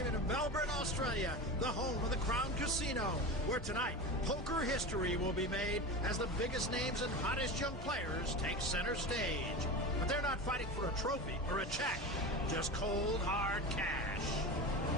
welcome you to Melbourne, Australia, the home of the Crown Casino, where tonight, poker history will be made as the biggest names and hottest young players take center stage. But they're not fighting for a trophy or a check, just cold, hard cash.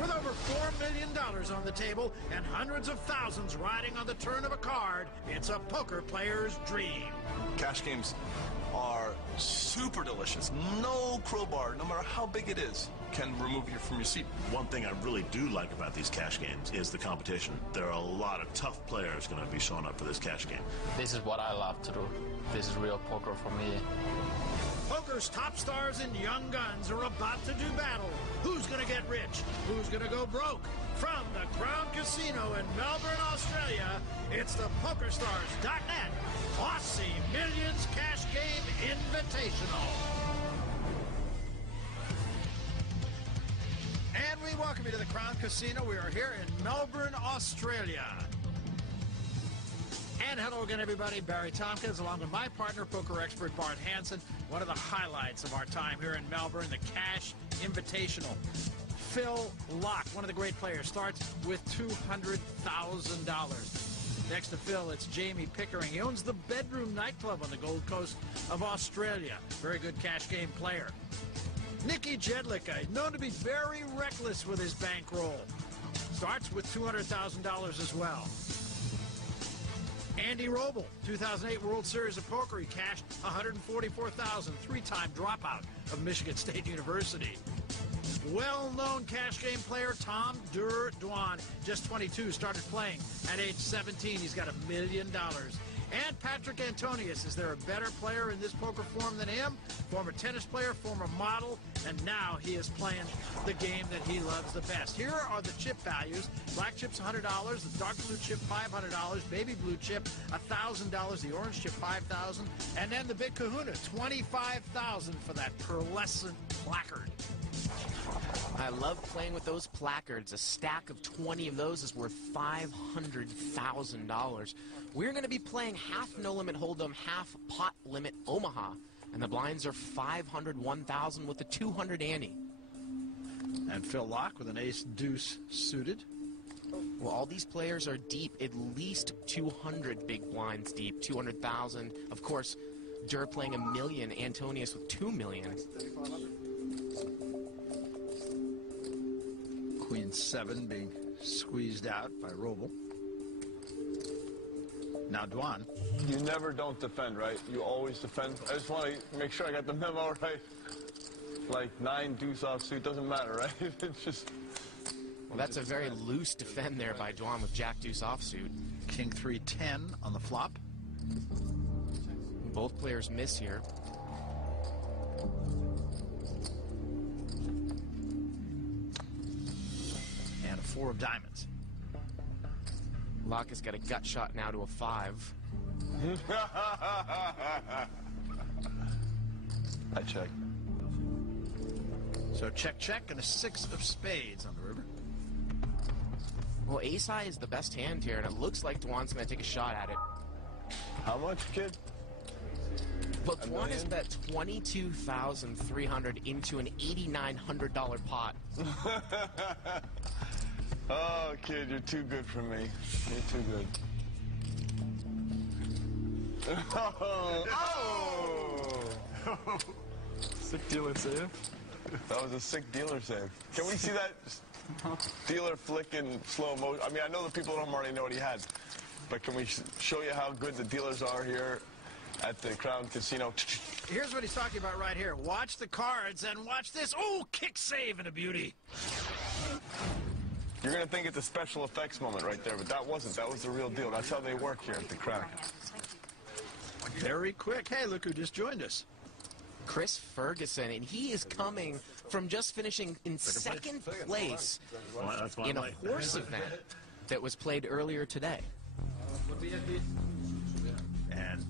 With over $4 million on the table and hundreds of thousands riding on the turn of a card, it's a poker player's dream. Cash games are super delicious. No crowbar, no matter how big it is, can remove you from your seat. One thing I really do like about these cash games is the competition. There are a lot of tough players going to be showing up for this cash game. This is what I love to do. This is real poker for me. Poker's top stars and young guns are about to do battle. Who's going to get rich? Who's going to go broke? From the Crown Casino in Melbourne, Australia, it's the PokerStars.net Aussie Millions Cash Game Invitational. And we welcome you to the Crown Casino. We are here in Melbourne, Australia. And hello again, everybody. Barry Tompkins, along with my partner, poker expert Bart Hansen. One of the highlights of our time here in Melbourne, the Cash Invitational. Phil Locke, one of the great players, starts with $200,000. Next to Phil, it's Jamie Pickering. He owns the Bedroom nightclub on the Gold Coast of Australia. Very good cash game player. Nicky Jedlicka, known to be very reckless with his bankroll. Starts with $200,000 as well. Andy Roble, 2008 World Series of Poker. He cashed $144,000, three-time dropout of Michigan State University. Well-known cash game player Tom Dwan, just 22, started playing at age 17. He's got $1 million. And Patrick Antonius, is there a better player in this poker form than him? Former tennis player, former model, and now he is playing the game that he loves the best. Here are the chip values. Black chip's $100, the dark blue chip $500, baby blue chip $1,000, the orange chip $5,000, and then the big kahuna, $25,000 for that pearlescent placard. I love playing with those placards. A stack of 20 of those is worth $500,000. We're going to be playing half no limit hold'em, half pot limit Omaha, and the blinds are 500, 1,000 with the 200 ante. And Phil Locke with an ace deuce suited. Well, all these players are deep, at least 200 big blinds deep, 200,000. Of course, Durr playing $1 million, Antonius with $2 million. Queen 7 being squeezed out by Roble. Now Dwan. You never don't defend, right? You always defend. I just want to make sure I got the memo right. Like 9 deuce offsuit, doesn't matter, right? It's just... Well, that's a very loose defend there by Dwan with jack deuce offsuit. King 3-10 on the flop. Both players miss here. And a 4 of diamonds. Locke has got a gut shot now to a 5. I check. So check, check, and a 6 of spades on the river. Well, ace high is the best hand here, and it looks like Dwan's going to take a shot at it. How much, kid? Well, Dwan has bet $22,300 into an $8,900 pot. Oh, kid, you're too good for me. You're too good. Oh! Sick dealer save. That was a sick dealer save. Can we see that dealer flick in slow motion? I mean, I know the people at home already know what he had, but can we show you how good the dealers are here at the Crown Casino? Here's what he's talking about right here. Watch the cards and watch this. Oh, kick save and a beauty. You're going to think it's a special effects moment right there, but that wasn't. That was the real deal. That's how they work here at the Crown. Very quick. Hey, look who just joined us. Chris Ferguson, and he is coming from just finishing in second place in a horse event that was played earlier today. And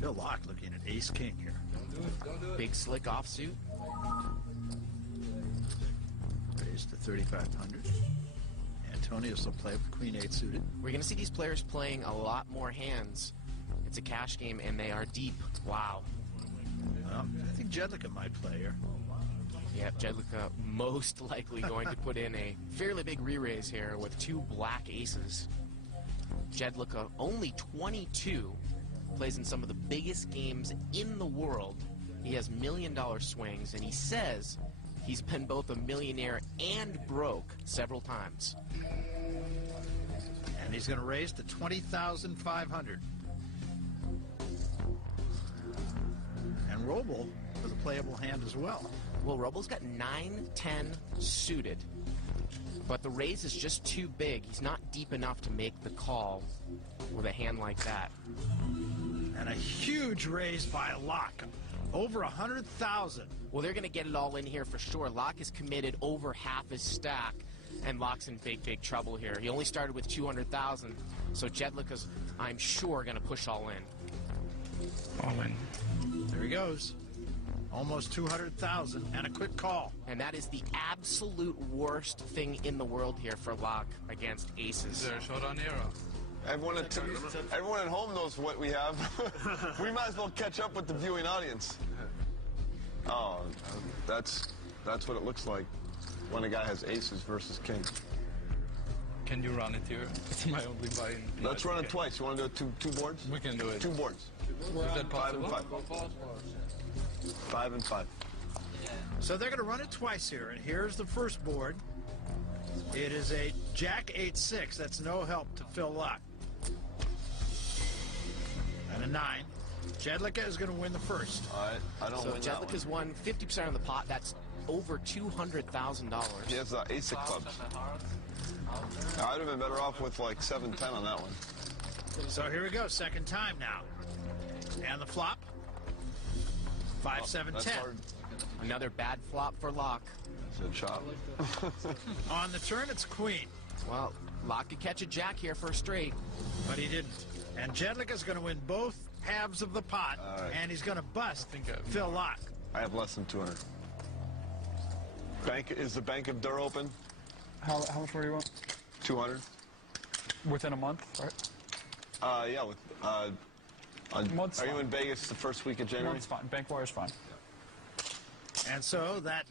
Phil Locke looking at ace-king here. Big slick offsuit. Raised to 3,500. Antonius will play with Queen 8 suited. We're going to see these players playing a lot more hands. It's a cash game, and they are deep. Wow. Well, I think Jedlicka might play here. Yeah, Jedlicka most likely going to put in a fairly big re-raise here with 2 black aces. Jedlicka, only 22, plays in some of the biggest games in the world. He has million-dollar swings, and he says he's been both a millionaire and broke several times. And he's going to raise to $20,500. And Roble with a playable hand as well. Well, Roble's got 9-10 suited, but the raise is just too big. He's not deep enough to make the call with a hand like that. And a huge raise by Locke. Over 100,000. Well, they're going to get it all in here for sure. Locke is committed over half his stack, and Locke's in big, big trouble here. He only started with 200,000, so Jedlicka's, I'm sure, going to push all in. All in. There he goes. Almost 200,000 and a quick call. And that is the absolute worst thing in the world here for Locke against aces. Is there a shot on here? Everyone at home knows what we have. We might as well catch up with the viewing audience. Oh, that's what it looks like when a guy has aces versus kings. Can you run it here? It's my only buy-in. Let's run it twice. You want to do two boards? We can do it. 2 boards. Is that possible? 5 and 5. 5 and 5. So they're going to run it twice here. And here's the first board. It is a Jack 8-6. That's no help to Phil Locke. And a 9. Jedlicka is going to win the first. All right, I don't So win that Jedlicka's one. won 50% of the pot. That's over $200,000. He has the ace of clubs. I'd have been better off with like 7-10 on that one. So here we go. Second time now. And the flop. 5, 7, That's 10. hard. Another bad flop for Locke. Good shot. On the turn, it's queen. Well, Locke could catch a jack here for a straight. But he didn't. And Jedlicka's going to win both halves of the pot. right. And he's going to bust Phil Locke. I have less than 200. Is the Bank of Dur open? How much more do you want? 200. Within a month, right? Yeah. Month's Are you fine. in Vegas the first week of January? Month's fine. Bank wire's fine. And so that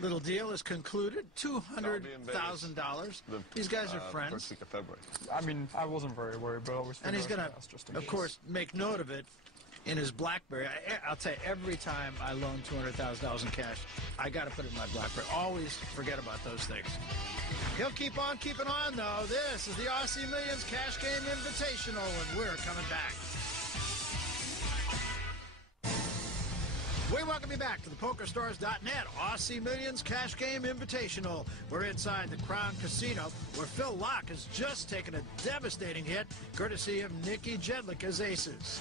little deal is concluded. $200,000. These guys are friends. First week of February. I mean, I wasn't very worried, but I always. And he's going just to, in of case. course, make note of it in his BlackBerry. I'll tell you, every time I loan $200,000 in cash, I got to put it in my BlackBerry. Always forget about those things. He'll keep on keeping on, though. This is the Aussie Millions Cash Game Invitational, and we're coming back. We welcome you back to the PokerStars.net Aussie Millions Cash Game Invitational. We're inside the Crown Casino, where Phil Locke has just taken a devastating hit, courtesy of Nicky Jedlicka's aces.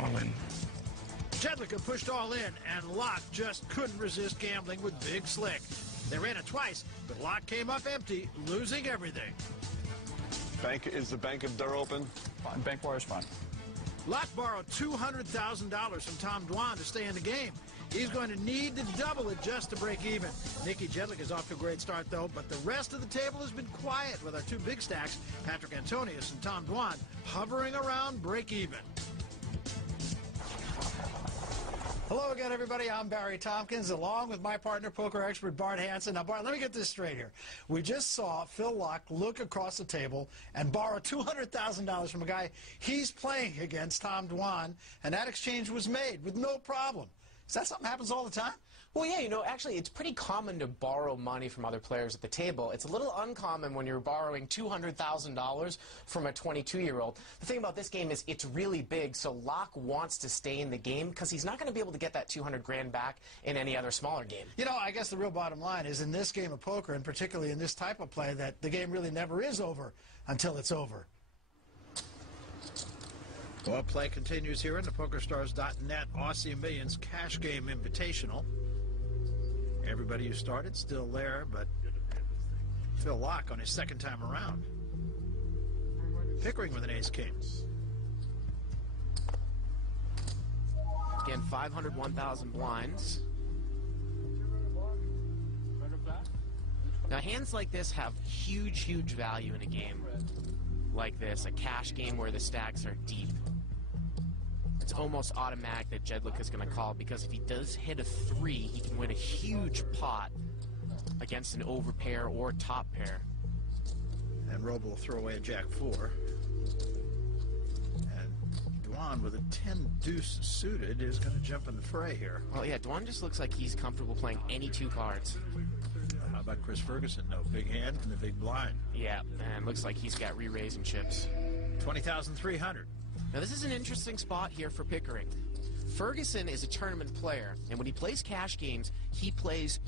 All in. Jedlicka pushed all in, and Locke just couldn't resist gambling with Big Slick. They ran it twice, but Locke came up empty, losing everything. Is the Bank of Dur open? Fine. Bank wire's fine. Locke borrowed $200,000 from Tom Dwan to stay in the game. He's going to need to double it just to break even. Nicky Jedlicka is off to a great start, though, but the rest of the table has been quiet with our 2 big stacks, Patrick Antonius and Tom Dwan, hovering around break even. Hello again, everybody. I'm Barry Tompkins, along with my partner, poker expert Bart Hansen. Now, Bart, let me get this straight here. We just saw Phil Locke look across the table and borrow $200,000 from a guy he's playing against, Tom Dwan, and that exchange was made with no problem. Is that something that happens all the time? Well, yeah, you know, actually, it's pretty common to borrow money from other players at the table. It's a little uncommon when you're borrowing $200,000 from a 22-year-old. The thing about this game is it's really big, so Locke wants to stay in the game because he's not going to be able to get that 200 grand back in any other smaller game. You know, I guess the real bottom line is in this game of poker, and particularly in this type of play, that the game really never is over until it's over. Well, play continues here in the PokerStars.net Aussie Millions Cash Game Invitational. Everybody who started still there, but Phil Locke on his second time around. Pickering with an ace-king. Again, 501,000 blinds. Now, hands like this have huge, huge value in a game like this, a cash game where the stacks are deep. it's almost automatic that Jedlick is going to call, because if he does hit a 3, he can win a huge pot against an overpair or top pair. And Robo will throw away a Jack-4. And Dwan with a 10 deuce suited is going to jump in the fray here. Well, yeah, Dwan just looks like he's comfortable playing any 2 cards. How about Chris Ferguson? No big hand and a big blind. Yeah, and looks like he's got re-raise and chips. 20,300. Now, this is an interesting spot here for Pickering. Ferguson is a tournament player, and when he plays cash games, he plays